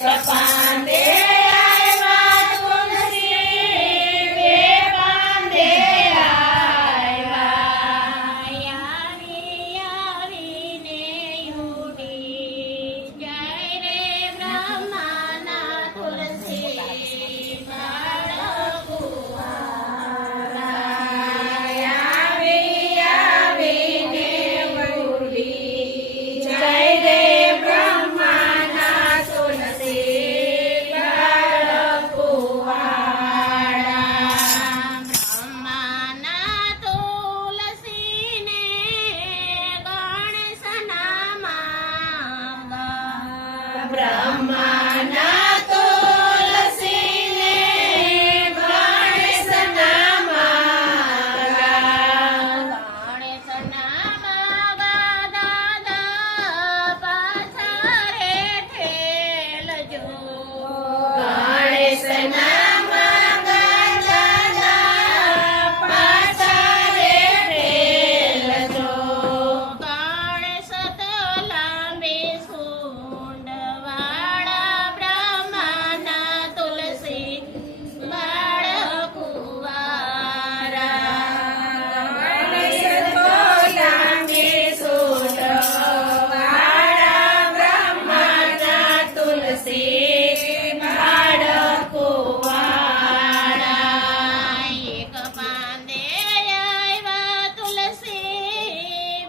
પાંદે આવ્યા તુલસી, બે પાંદે આવ્યા. આવીને ઉડી જાય રે બ્રહ્માના તુલસી આવીને ઉડી જાય રે બ્રહ્માના તુલસી બાળકુવાળા. બ્રહ્માના તુલસીને ગણેશના માંગા. બ્રહ્માના તુલસીને ગણેશના માંગા. ગણેશના માંગા દાદા પાછા રે ઠેલજો. ગણેશના માંગા દાદા પાછા રે ઠેલજો. ગણેશ તો લાંબી સૂંઢવાળા બ્રહ્માના તુલસી બાળકુવારા. ગણેશ તો લાંબી સૂંઢવાળા બ્રહ્માના તુલસી બાળકુવાળા. એક પાંદે આવ્યા તુલસી,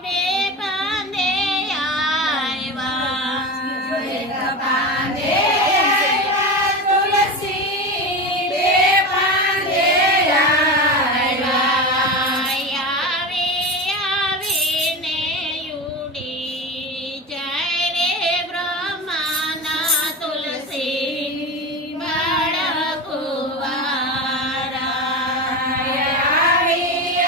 બે પાંદે આવ્યા. એક પાંદે આવ્યા તુલસી, બે પાંદે આવ્યા. આવીને ઉડી જાય રે બ્રહ્માના તુલસી બાળકુવારા. આવીને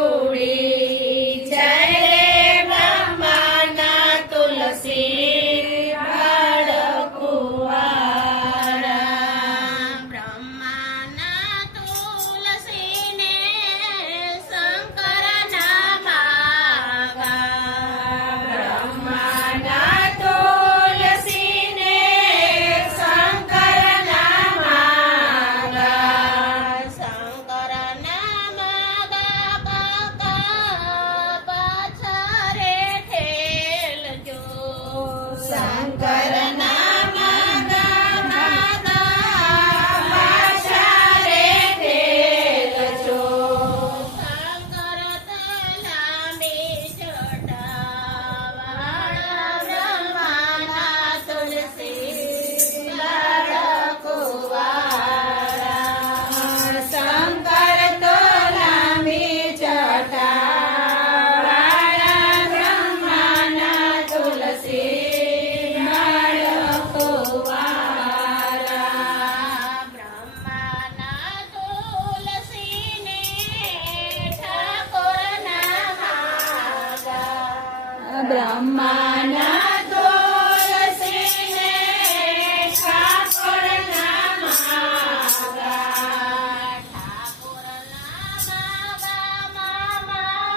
ઉડી જાય રે બ્રહ્માના તુલસી બાળકુવાળા. બ્રહ્માના તુલસીને શંકરના માંગા. બ્રહ્માના તુલસીને શંકરના માંગા. શંકરના માંગા કાકા પાછા રે ઠેલજો. શંકરના માંગા પાછા રે ઠેલજો. શંકર લાંબી જટાવાળા બ્રહ્માના તુલસી બાળકુવાળા. શંકર તો લાંબી જટાવાળા બ્રહ્માના તુલસી બાળકુવાળા. બ્રહ્માના તુલસીને ઠાકોરના માંગા. બ્રહ્માના તુલસીને ઠાકોરના માંગા. ઠાકોરના માંગા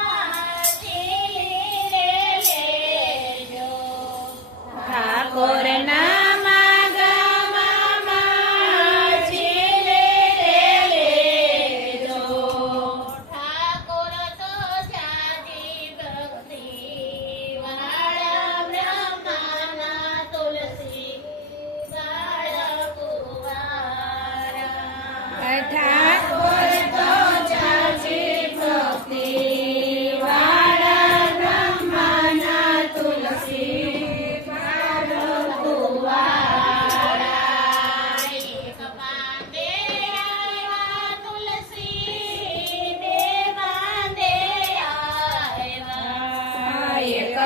ઝીલી લેજો. ઠાકોરના માંગા મામા ઝીલે લેજો. ઠાકોર તો જાજી ભક્તિ વાળા બ્રહ્માના તુલસી બાળકુવારા. ઠાકોર તો જાજી ભક્તિ વાળા બ્રહ્માના તુલસી બાળકુવાળા. એક પાંદે આવ્યા તુલસી, બે પાંદે આવ્યા. એક